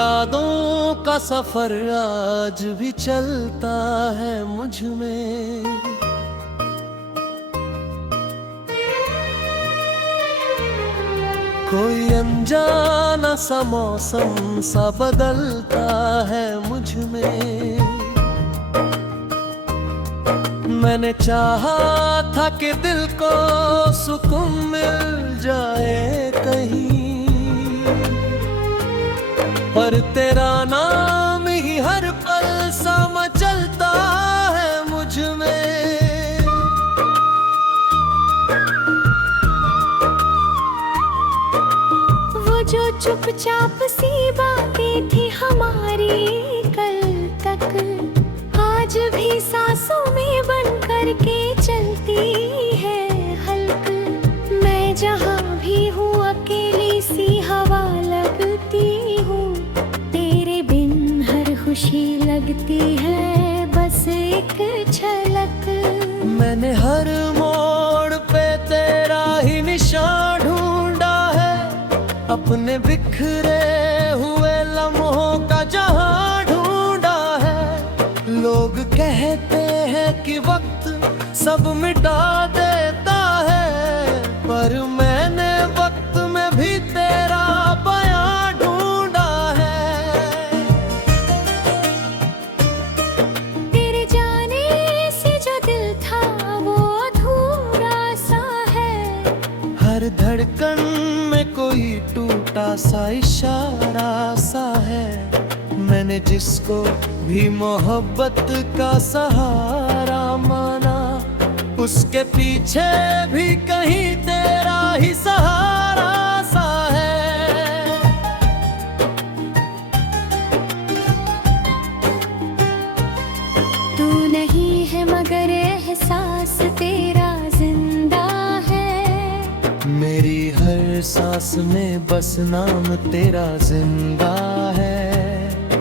यादों का सफर आज भी चलता है मुझ में। कोई अनजाना सा मौसम सा बदलता है मुझ में। मैंने चाहा था कि दिल को सुकून मिल जाए कहीं, पर तेरा नाम ही हर पल सा मचलता है मुझ में। वो जो चुपचाप सी बातें थी हमारी कल तक, आज भी सांसों में बन कर के चलती है हल्क। मैं जहाँ भी हूँ अकेली सी हवा लगती हूँ, तेरे बिन हर खुशी लगती है बस एक झलक। मैंने हर मोड़ पे तेरा ही निशान ढूंढा है, अपने बिखरे हुए लम्हों का जहां ढूंढा है। लोग कहते हैं कि वक्त सब मिटा देता है, पर मैंने वक्त में भी तेरा बयां ढूंढा है। तेरे जाने से जो दिल था वो अधूरा सा है, हर धड़कन में कोई टूटा सा इशारा सा है। मैंने जिसको भी मोहब्बत का सहारा माना, उसके पीछे भी कहीं तेरा ही सहारा सा है। तू नहीं है मगर एहसास तेरा जिंदा है। मेरी हर सांस में बस नाम तेरा जिंदा है।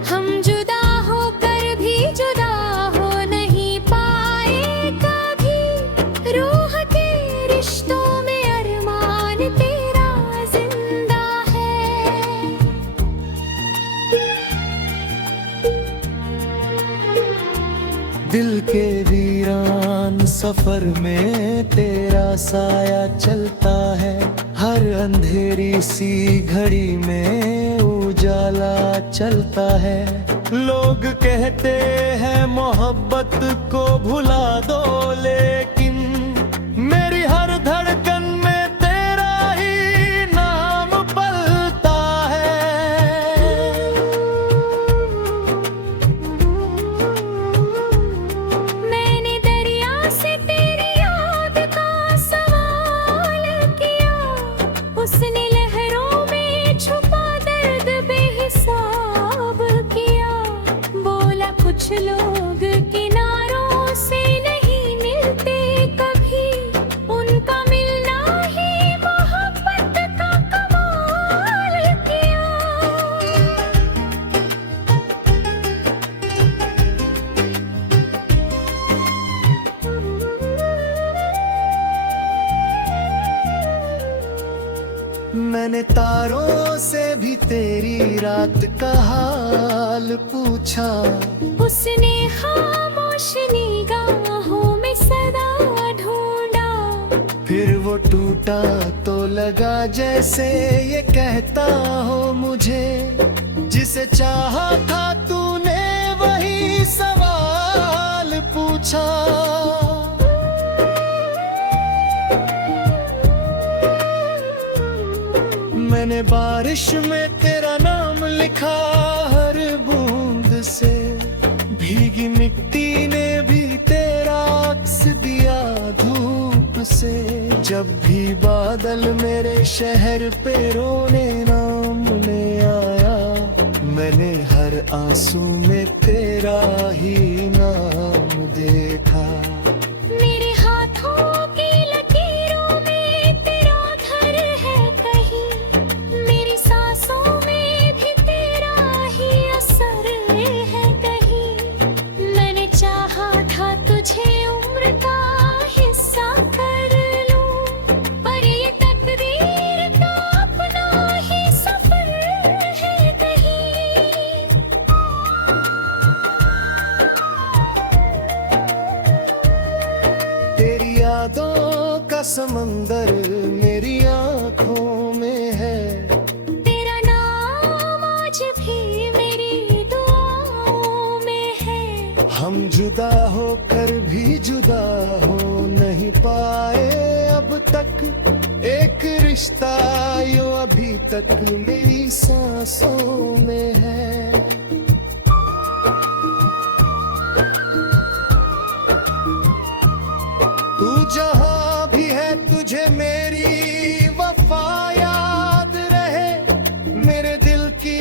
हम जुदा होकर भी जुदा हो नहीं पाए कभी, रूह के रिश्तों में अरमान तेरा जिंदा है। दिल के वीरान सफर में तेरा साया चलता है, हर अंधेरी सी घड़ी में उजाला चलता है। लोग कहते हैं मोहब्बत को भुला दो, लेकिन मेरी हर धड़कन में तेरा ही नाम पलता है। मैंने दरिया से तेरी याद का सवाल किया, उसने लहरों में छुपा दर्द बेहिसाब किया। बोला कुछ लोग किनारों से नहीं मिलते कभी, उनका मिलना ही मोहब्बत का कमाल किया। मैंने तारों से भी तेरी रात का हाल पूछा, उसने खामोश निगाहों में सदा ढूंढा। फिर वो टूटा तो लगा जैसे ये कहता हो मुझे, जिसे चाहा था तूने वही सवाल पूछा। मैंने बारिश में तेरा नाम लिखा हर बूंद से, भीगी मिट्टी ने भी तेरा अक्स दिया धूप से। जब भी बादल मेरे शहर पे रोने नामने आया, मैंने हर आंसू में तेरा ही नाम देखा। मेरे हाथों की लकीरों में तेरा घर है कहीं, मेरी सांसों में भी तेरा ही असर है कहीं। मैंने चाहा था तुझे उम्र का हिस्सा कर लूं, पर ये तकदीर का अपना ही सफर है कहीं। समंदर मेरी आंखों में है। तेरा नाम आज भी मेरी दुआओं में है। हम जुदा होकर भी जुदा हो नहीं पाए अब तक, एक रिश्ता यो अभी तक मेरी सांसों में है। तू जहां भी है तुझे मेरी वफा याद रहे, मेरे दिल की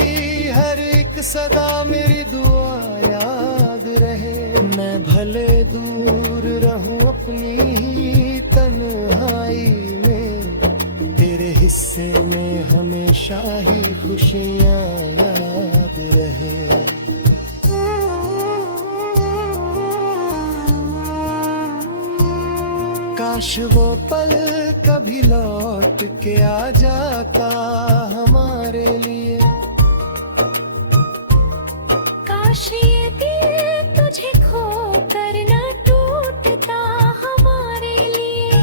हर एक सदा मेरी दुआ याद रहे। मैं भले दूर रहूं अपनी ही तन्हाई में, तेरे हिस्से में हमेशा ही खुशियां याद रहे। काश वो पल कभी लौट के आ जाता हमारे लिए। काश ये दिल तुझे खो कर न टूटता हमारे लिए।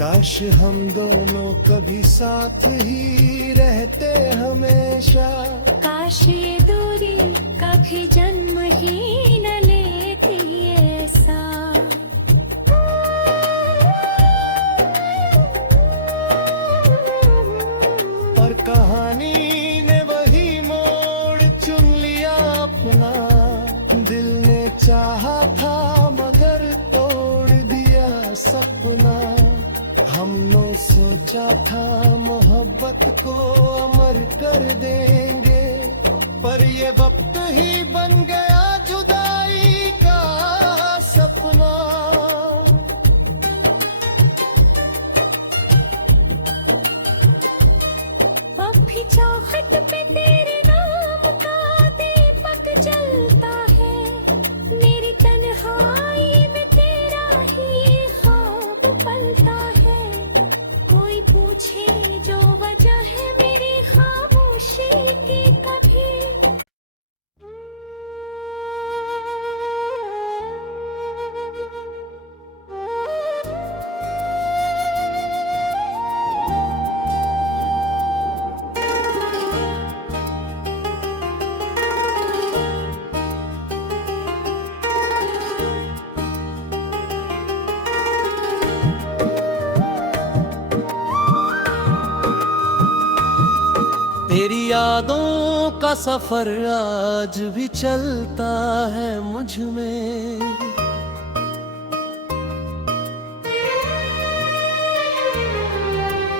काश हम दोनों कभी साथ ही रहते हमेशा। काश ये दूरी कभी जन्म ही न लेती ऐसा। और कहानी ने वही मोड़ चुन लिया अपना, दिल ने चाहा था मगर तोड़ दिया सपना। हमने सोचा था मोहब्बत को अमर कर देंगे, पर ये वक्त ही बन गया जुदाई का सपना। अब भी चौखट पे तेरे नाम का दीपक जलता है। मेरी तन्हाई में तेरा ही ख्वाब पलता है। कोई पूछे जो वजह है मेरी खामोशी की कभी। तेरी यादों का सफर आज भी चलता है मुझ में।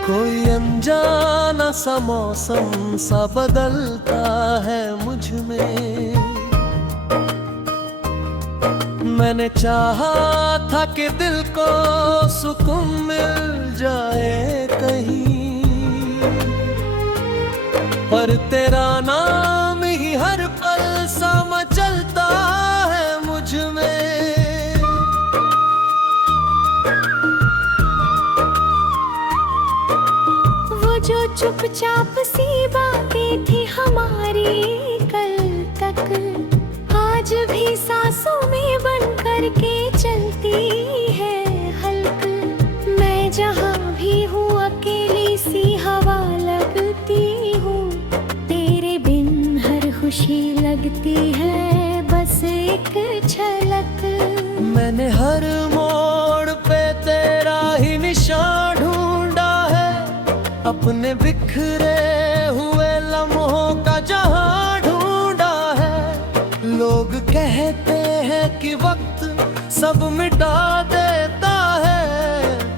कोई अनजाना सा मौसम सा बदलता है मुझ में। मैंने चाहा था कि दिल को सुकून मिल जाए कहीं, पर तेरा नाम ही हर पल सा मचलता है मुझ में। वो जो चुपचाप सी बातें थी हमारी कल तक, आज भी सांसों में बन कर के चलती है हल्क। मैं जहाँ भी हूँ अकेली सी हवा लगती हूँ, तेरे बिन हर खुशी लगती है बस एक झलक। मैंने हर मोड़ पे तेरा ही निशान ढूंढा है, अपने बिखरे हुए लम्हों का जहां ढूंढा है। लोग कहते हैं कि वक्त सब मिटा देता है,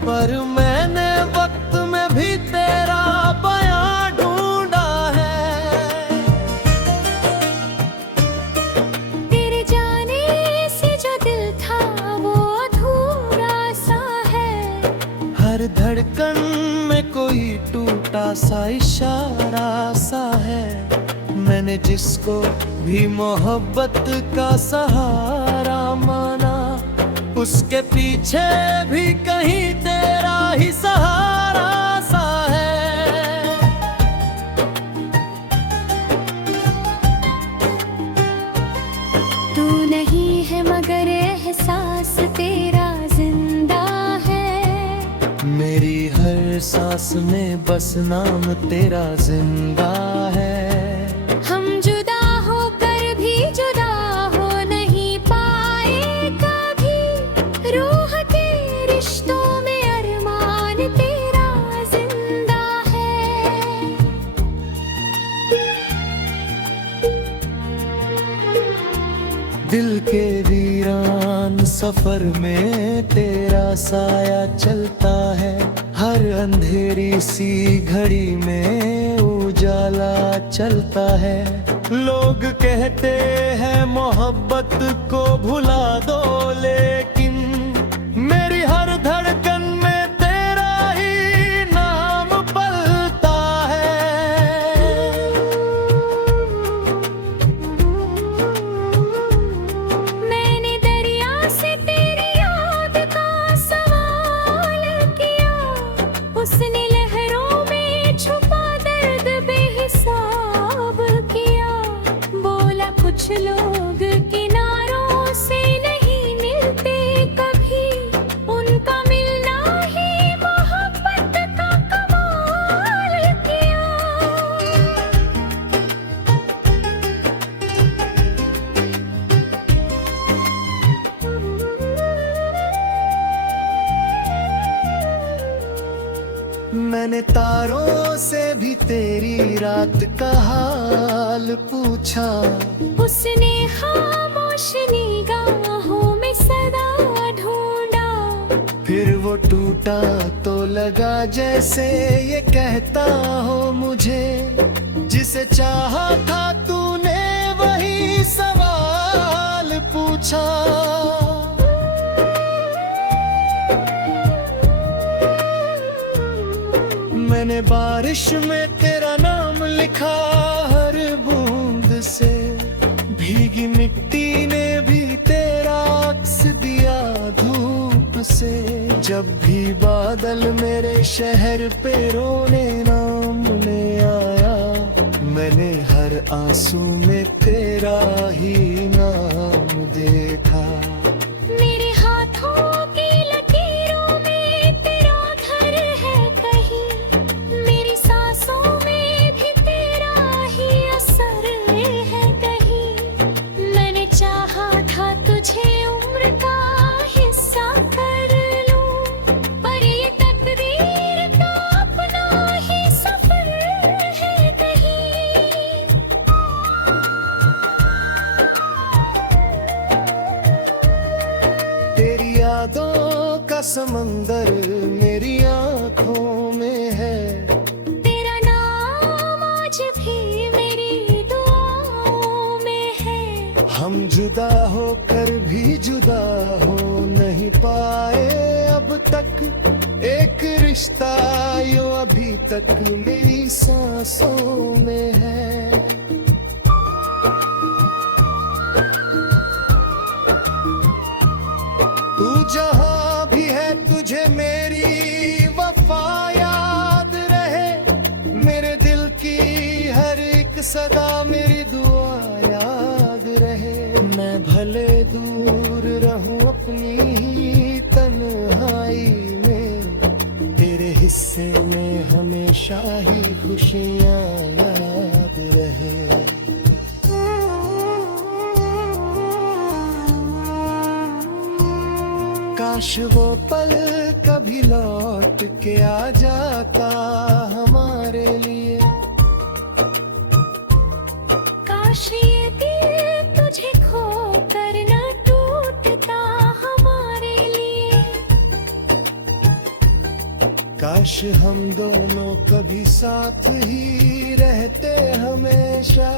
पर मैंने वक्त में भी तेरा बयां ढूंढा है। तेरे जाने से जो दिल था वो अधूरा सा है। हर धड़कन में कोई टूटा सा इशारा सा है। मैंने जिसको भी मोहब्बत का सहारा माना, उसके पीछे भी कहीं तेरा ही सहारा सा है। तू नहीं है मगर एहसास तेरा जिंदा हर सांस में बस नाम तेरा जिंदा है। हम जुदा होकर भी जुदा हो नहीं पाए कभी, रूह के रिश्तों में अरमान तेरा जिंदा है। दिल के वीरान सफर में तेरा साया चलता है, हर अंधेरी सी घड़ी में उजाला चलता है। लोग कहते हैं मोहब्बत को भुला दो, लेकिन मेरी हर धड़कन में तेरा ही नाम पलता है। मैंने दरिया से तेरी याद का सवाल किया, उसने लहरों में छुपा दर्द बेहिसाब किया। बोला कुछ लोग किनारों से नहीं मिलते कभी, उनका मिलना ही मोहब्बत का कमाल किया। मैंने तारों से भी तेरी रात का हाल पूछा, उसने खामोश निगाहों में सदा ढूंढा। फिर वो टूटा तो लगा जैसे ये कहता हो मुझे, जिसे चाहा था तूने वही सवाल पूछा। मैंने बारिश में तेरा नाम लिखा हर बूंद से, भीगी मिट्टी ने भी तेरा अक्स दिया धूप से। जब भी बादल मेरे शहर पे रोने नामने आया, मैंने हर आंसू में तेरा ही नाम देखा। मेरे हाथों की लकीरों में तेरा घर है कहीं, मेरी सांसों में भी तेरा ही असर है कहीं। मैंने चाहा था तुझे उम्र का हिस्सा कर लूं, पर ये तकदीर का अपना ही सफर है कहीं। तेरी यादों का समंदर मेरी आंखों में है, तेरा नाम आज भी मेरी दुआओं में है। हम जुदा होकर भी जुदा हो नहीं पाए अब तक, एक रिश्ता यो अभी तक मेरी सांसों में है। तू जहां भी है तुझे मेरी वफा याद रहे, मेरे दिल की हर एक सदा मेरी दुआ याद रहे। मैं भले दूर रहूं अपनी ही तन्हाई में, तेरे हिस्से में हमेशा ही खुशियां याद रहे। काश वो पल कभी लौट के आ जाता हमारे लिए, काश ये दिल तुझे खो कर न टूटता हमारे लिए। काश हम दोनों कभी साथ ही रहते हमेशा,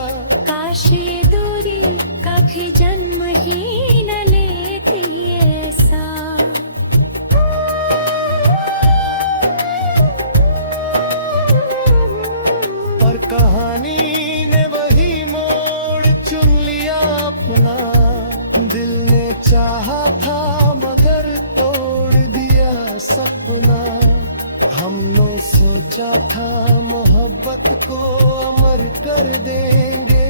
काश ये दूरी कभी जन्म ही न लेती ऐसा। पर कहानी ने वही मोड़ चुन लिया अपना, दिल ने चाहा था मगर तोड़ दिया सपना। हमने सोचा था मोहब्बत को अमर कर देंगे,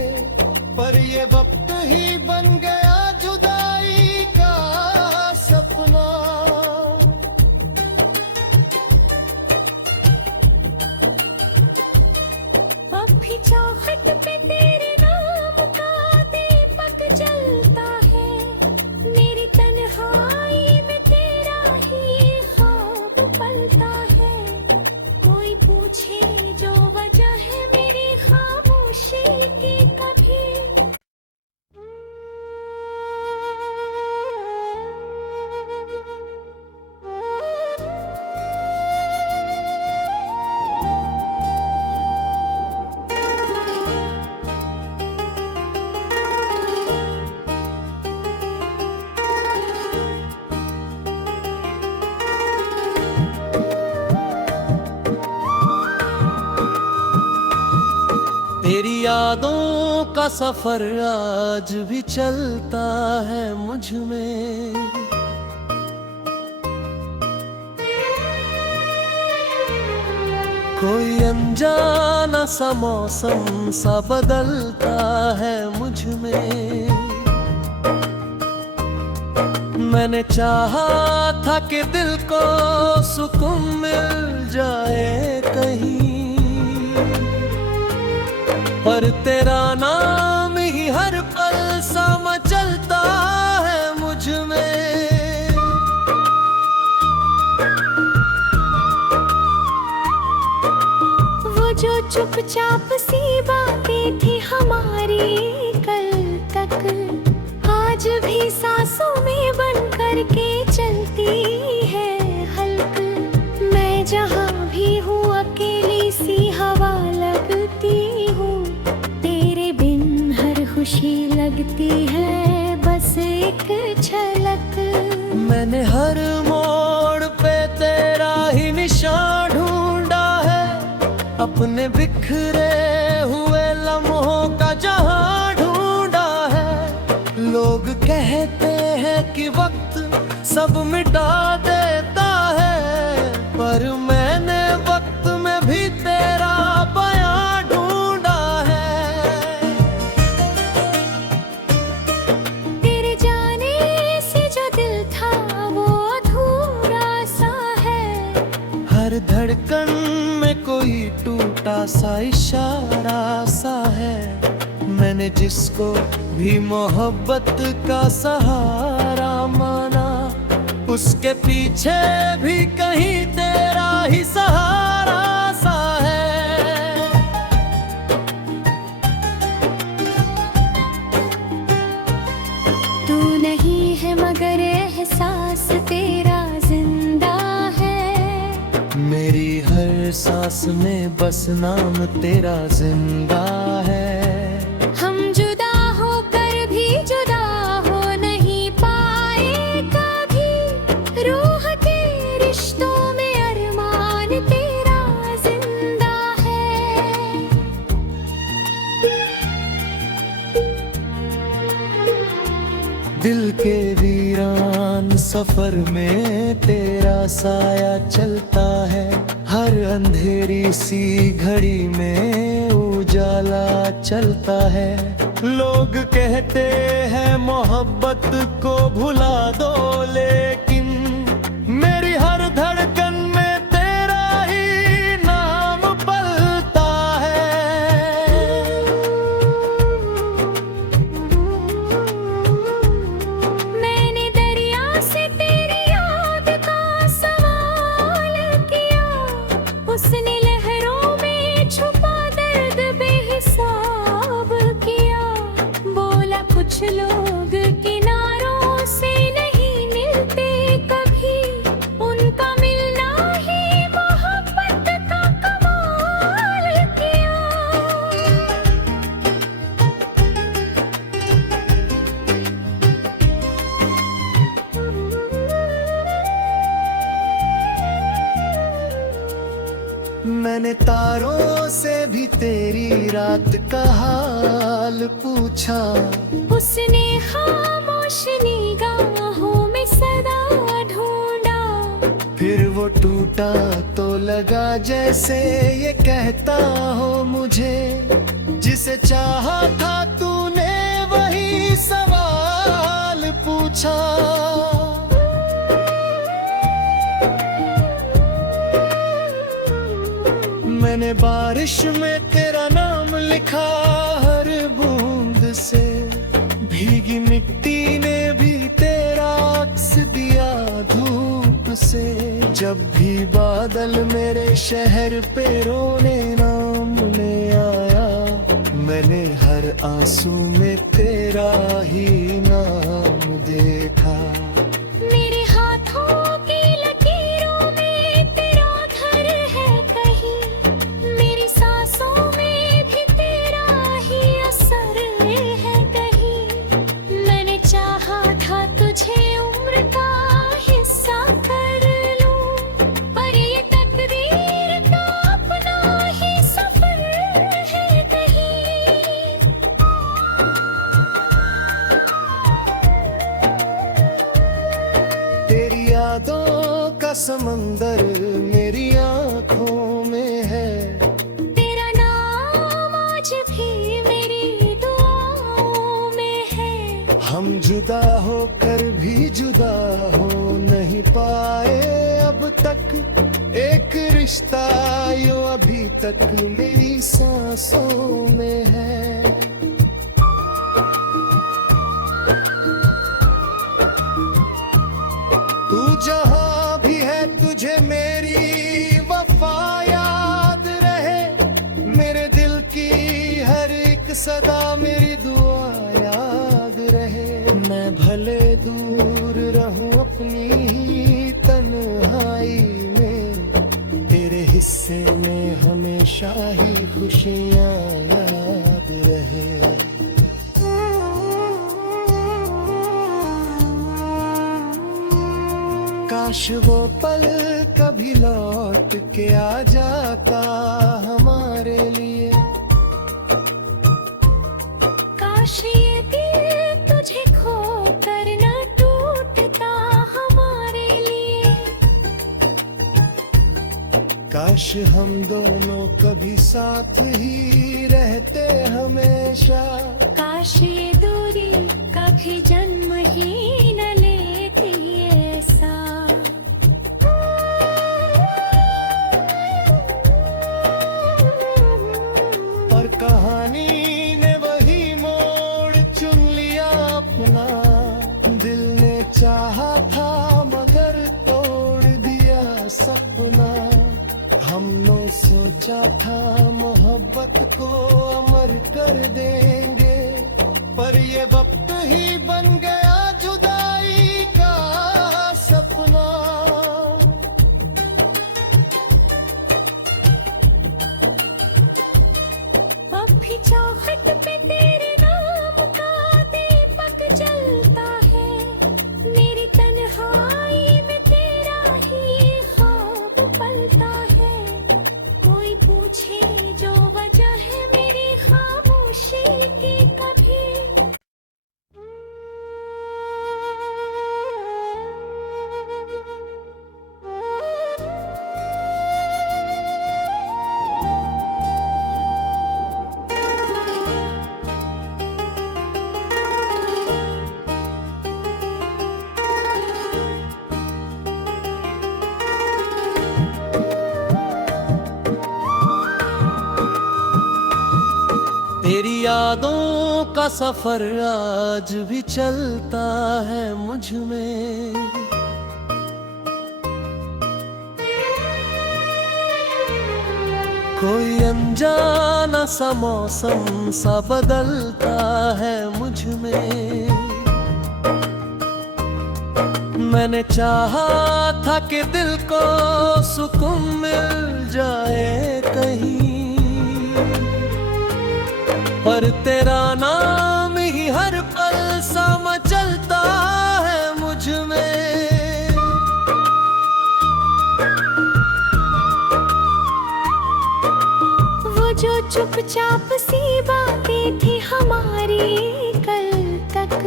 पर ये वक्त ही बन गया जुदाई का सपना। तेरी यादों का सफर आज भी चलता है मुझ में। कोई अनजाना सा मौसम सा बदलता है मुझ में। मैंने चाहा था कि दिल को सुकून मिल जाए कहीं, पर तेरा नाम ही हर पल सा मचलता है मुझ में। वो जो चुपचाप सी बातें थी हमारी कल तक, आज भी सांसों में बन कर के चलती है हल्क। मैं जहाँ भी हूँ अकेली सी हवा लगती हूँ, तेरे बिन हर खुशी लगती है बस एक झलक। मैंने हर मोड़ पे तेरा ही निशान ढूंढा है, अपने बिखरे हुए लम्हों का जहां ढूंढा है। लोग कहते हैं कि वक्त सब मिटा देता है, पर मैंने वक्त में भी तेरा बयां ढूंढा है। तेरे जाने से जो दिल था वो अधूरा सा है, हर धड़कन में कोई टूटा सा इशारा सा है। मैंने जिसको भी मोहब्बत का सहारा माना, उसके पीछे भी कहीं तेरा ही सहारा सा है। तू नहीं है मगर एहसास तेरा जिंदा है। मेरी हर सांस में बस नाम तेरा जिंदा है। हम जुदा होकर भी जुदा हो नहीं पाए कभी, रूह के रिश्तों में अरमान तेरा जिंदा है। दिल के वीरान सफर में तेरा साया चलता है, हर अंधेरी सी घड़ी में उजाला चलता है। लोग कहते हैं मोहब्बत को भुला दो, लेकिन मेरी हर धड़कन में तेरा ही नाम पलता है। मैंने दरिया से तेरी याद का सवाल किया, उसने लहरों में छुपा दर्द बेहिसाब किया। बोला कुछ लोग किनारों से नहीं मिलते कभी, उनका मिलना ही मोहब्बत का कमाल किया। मैंने तारों से भी तेरी रात का हाल पूछा, उसने खामोश निगाहों में सदा ढूंढा। फिर वो टूटा तो लगा जैसे ये कहता हो मुझे, जिसे चाहा था तूने वही सवाल पूछा। मैंने बारिश में तेरा नाम लिखा हर बूंद से, भीगी मिट्टी ने भी तेरा अक्स दिया धूप से। जब भी बादल मेरे शहर पे रोने नामने आया, मैंने हर आंसू में तेरा ही नाम देखा। मेरे हाथों की लकीरों में तेरा घर है कहीं, मेरी सांसों में भी तेरा ही असर है कहीं। मैंने चाहा था तुझे उम्र का हिस्सा कर लूं, पर ये तकदीर का अपना ही सफर है कहीं। समंदर मेरी आंखों में है। तेरा नाम आज भी मेरी दुआओं में है। हम जुदा होकर भी जुदा हो नहीं पाए अब तक, एक रिश्ता यो अभी तक मेरी सांसों में है। तू जहां भी है तुझे मेरी वफा याद रहे। मेरे दिल की हर एक सदा मेरी दुआ याद रहे। मैं भले दूर रहूं अपनी तन्हाई में, तेरे हिस्से में हमेशा ही खुशियां याद रहे। काश वो पल कभी लौट के आ जाता हमारे लिए। काश ये दिल तुझे खो कर न टूटता हमारे लिए। काश हम दोनों कभी साथ ही रहते हमेशा। काश ये दूरी कभी जन्म ही न लेती ऐसा। और कहानी ने वही मोड़ चुन लिया अपना। दिल ने चाहा था मगर तोड़ दिया सपना। हमने सोचा था मोहब्बत को अमर कर देंगे, पर ये वक्त ही बन गया जुदाई का सपना। अब भी चौखट पे तेरे नाम का दीपक जलता है। मेरी तन्हाई में तेरा ही ख्वाब पलता है। कोई पूछे जो वजह है मेरी खामोशी की कभी। तेरी यादों का सफर आज भी चलता है मुझ में। कोई अनजाना सा मौसम सा बदलता है मुझ में। मैंने चाहा था कि दिल को सुकून मिल जाए कहीं, पर तेरा नाम ही हर पल सा मचलता है मुझ में। वो जो चुपचाप सी बातें थी हमारी कल तक,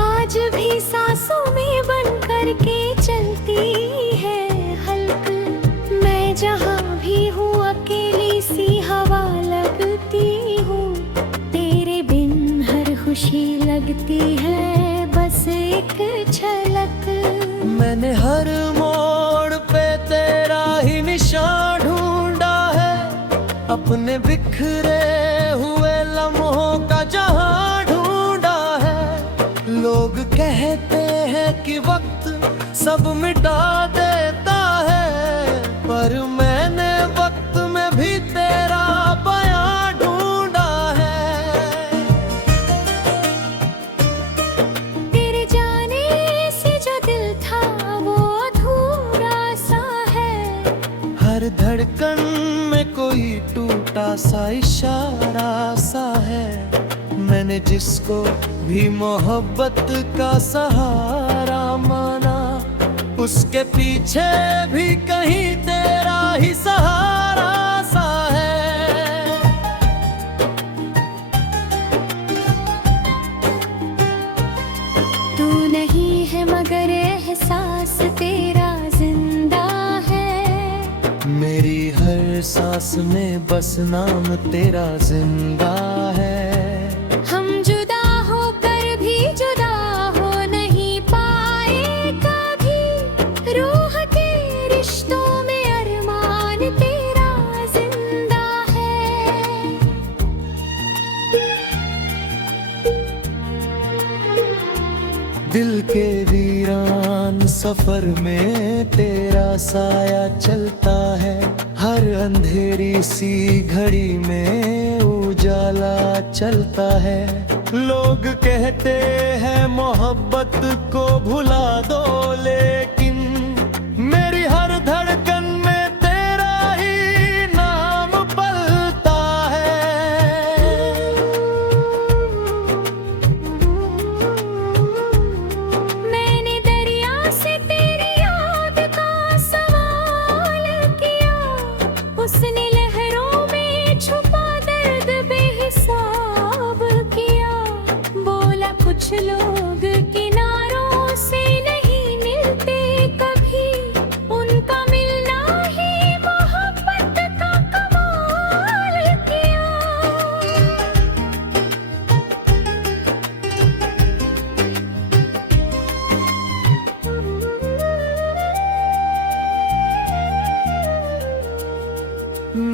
आज भी सांसों में बन कर के चलती है हल्क। मैं जहाँ भी हूँ अकेली सी हवा लगती हूँ। तेरे बिन हर खुशी लगती है बस एक झलक। मैंने हर मोड़ पे तेरा ही निशान ढूंढा है। अपने बिखरे हुए लम्हों का जहां ढूंढा है। लोग कहते हैं कि वक्त सब मिटा देता है, पर मैंने वक्त में भी तेरा बयां ढूंढा है। तेरे जाने से जो दिल था वो अधूरा सा है। हर धड़कन में कोई टूटा सा इशारा सा है। मैंने जिसको भी मोहब्बत का सहारा माना, उसके पीछे भी कहीं तेरा ही सहारा सा है। तू नहीं है मगर एहसास तेरा जिंदा हर सांस में बस नाम तेरा जिंदा है। हम जुदा होकर भी जुदा हो नहीं पाए कभी, रूह के रिश्तों में अरमान तेरा जिंदा है। दिल के वीरान सफर में तेरा साया चलता है, हर अंधेरी सी घड़ी में उजाला चलता है। लोग कहते हैं मोहब्बत को भुला दो, लेकिन मेरी हर धड़कन में तेरा ही नाम पलता है। मैंने दरिया से तेरी याद का सवाल किया, उसने लहरों में छुपा दर्द बेहिसाब किया। बोला कुछ लोग किनारों से नहीं मिलते कभी, उनका मिलना ही मोहब्बत का कमाल किया।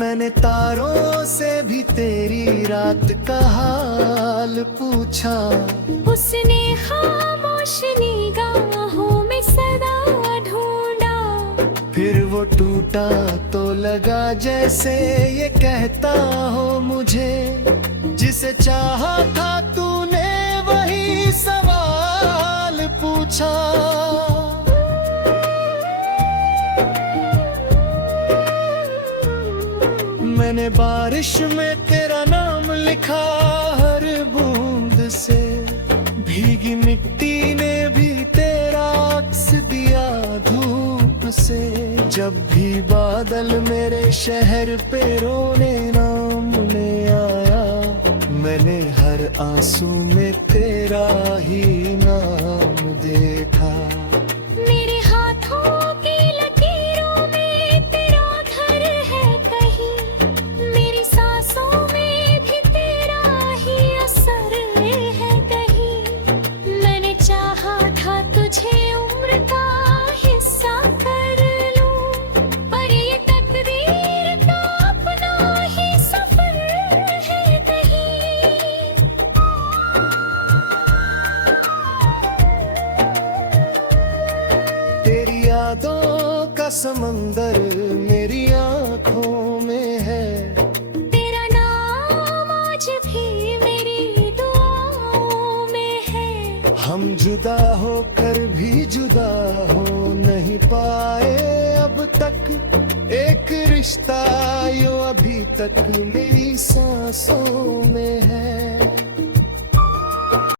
मैंने तारों से भी तेरी रात का हाल पूछा, उसने खामोश निगाहों में सदा ढूंढा। फिर वो टूटा तो लगा जैसे ये कहता हो मुझे, जिसे चाहा था तूने वही सवाल पूछा। मैंने बारिश में तेरा नाम लिखा हर बूंद से, भीगी मिट्टी ने भी तेरा अक्स दिया धूप से। जब भी बादल मेरे शहर पे रोने नामने आया, मैंने हर आंसू में तेरा ही नाम देखा। मेरे हाथों की लकीरों में तेरा घर है कहीं, मेरी सांसों में भी तेरा ही असर है कहीं। मैंने चाहा था तुझे उम्र का हिस्सा कर लूं, पर ये तकदीर का अपना ही सफर है कहीं। तेरी यादों का समंदर मेरी आंखों में है, तेरा नाम आज भी मेरी दुआओं में है। हम जुदा होकर भी जुदा हो नहीं पाए अब तक, एक रिश्ता यो अभी तक मेरी सांसों में है।